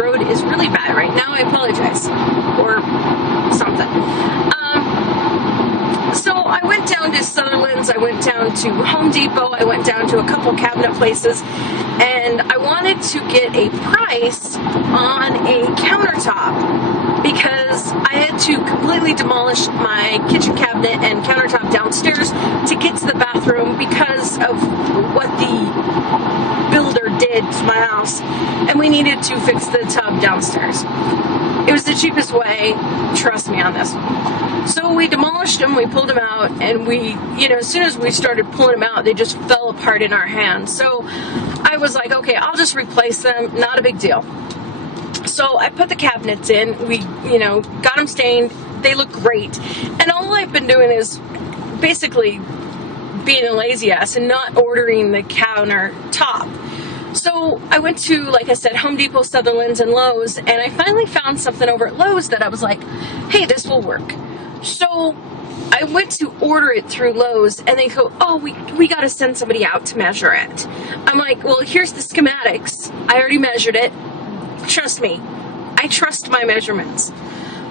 road is really bad right now. I apologize. Or something. So I went down to Sutherland's, I went down to Home Depot, I went down to a couple cabinet places, and I wanted to get a price on a countertop because I had to completely demolish my kitchen cabinet and countertop downstairs to get to the bathroom because of what the builder did to my house, and we needed to fix the tub downstairs. It was the cheapest way, trust me on this. So we demolished them, we pulled them out, and we, as soon as we started pulling them out, they just fell apart in our hands. So I was like, okay, I'll just replace them, not a big deal. So I put the cabinets in, we, got them stained, they look great. And all I've been doing is basically being a lazy ass and not ordering the countertop. So I went to, like I said, Home Depot, Sutherland's, and Lowe's, and I finally found something over at Lowe's that I was like, hey, this will work. So I went to order it through Lowe's, and they go, oh, we got to send somebody out to measure it. I'm like, well, here's the schematics. I already measured it. Trust me. I trust my measurements.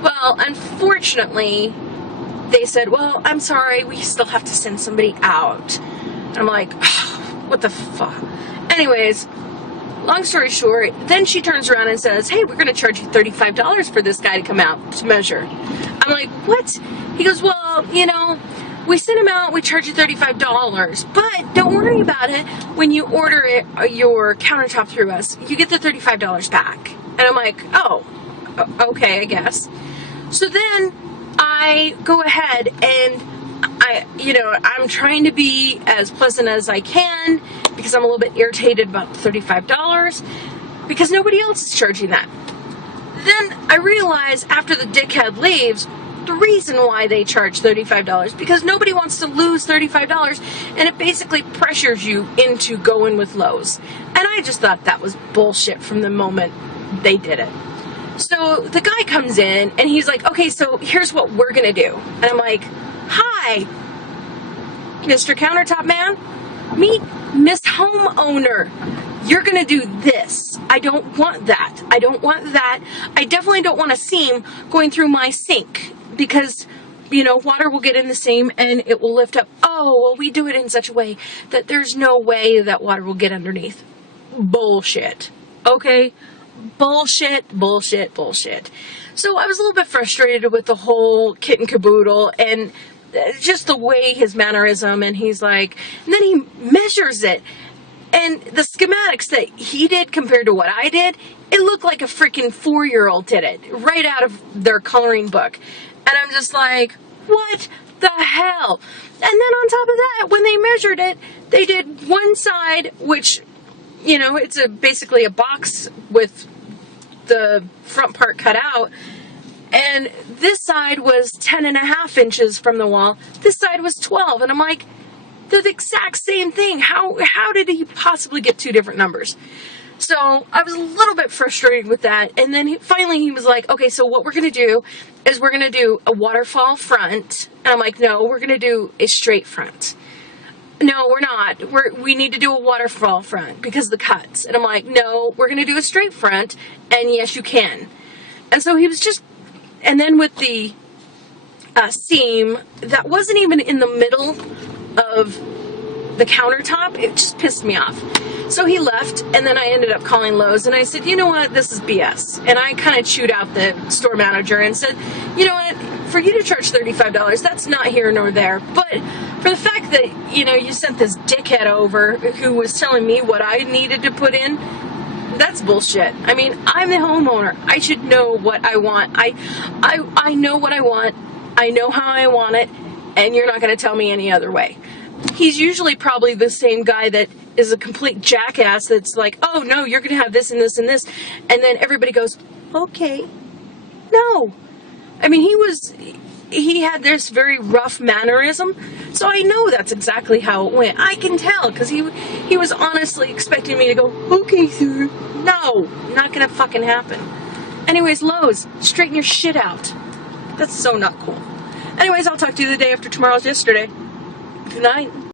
Well, unfortunately, they said, well, I'm sorry, we still have to send somebody out. I'm like, oh, what the fuck? Anyways, long story short, then she turns around and says, hey, we're going to charge you $35 for this guy to come out to measure. I'm like, what? He goes, well, we sent him out, we charge you $35, but don't worry about it. When you order your countertop through us, you get the $35 back. And I'm like, oh, okay, I guess. So then I go ahead and I'm trying to be as pleasant as I can because I'm a little bit irritated about the $35 because nobody else is charging that. Then I realize after the dickhead leaves, the reason why they charge $35 because nobody wants to lose $35, and it basically pressures you into going with Lowe's. And I just thought that was bullshit from the moment they did it. So the guy comes in and he's like, okay, so here's what we're gonna do. And I'm like, hi, Mr. Countertop Man, meet Miss Homeowner. You're gonna do this. I don't want that. I don't want that. I definitely don't want a seam going through my sink because, water will get in the seam and it will lift up. Oh, well, we do it in such a way that there's no way that water will get underneath. Bullshit. Okay? Bullshit, bullshit, bullshit. So I was a little bit frustrated with the whole kit and caboodle and just the way his mannerism, and he's like, and then he measures it. And the schematics that he did compared to what I did, it looked like a freaking 4-year-old did it, right out of their coloring book. And I'm just like, what the hell? And then on top of that, when they measured it, they did one side, which, it's basically a box with the front part cut out. And this side was 10.5 inches from the wall. This side was 12. And I'm like, they're the exact same thing. How did he possibly get two different numbers? So I was a little bit frustrated with that. And then finally he was like, okay, so what we're going to do is we're going to do a waterfall front. And I'm like, no, we're going to do a straight front. No, we're not. We need to do a waterfall front because of the cuts. And I'm like, no, we're going to do a straight front. And yes, you can. And so he was just, and then with the seam that wasn't even in the middle of the countertop, it just pissed me off. So he left, and then I ended up calling Lowe's, and I said, you know what, this is BS. And I kind of chewed out the store manager and said, you know what, for you to charge $35, that's not here nor there. But for the fact that, you sent this dickhead over who was telling me what I needed to put in, that's bullshit. I mean, I'm the homeowner. I should know what I want. I know what I want. I know how I want it, and you're not going to tell me any other way. He's usually probably the same guy that is a complete jackass that's like, oh, no, you're going to have this and this and this. And then everybody goes, okay. No. I mean, he had this very rough mannerism, so I know that's exactly how it went. I can tell, because he was honestly expecting me to go, okay, sir. No, not going to fucking happen. Anyways, Lowe's, straighten your shit out. That's so not cool. Anyways, I'll talk to you the day after tomorrow's yesterday. Good night.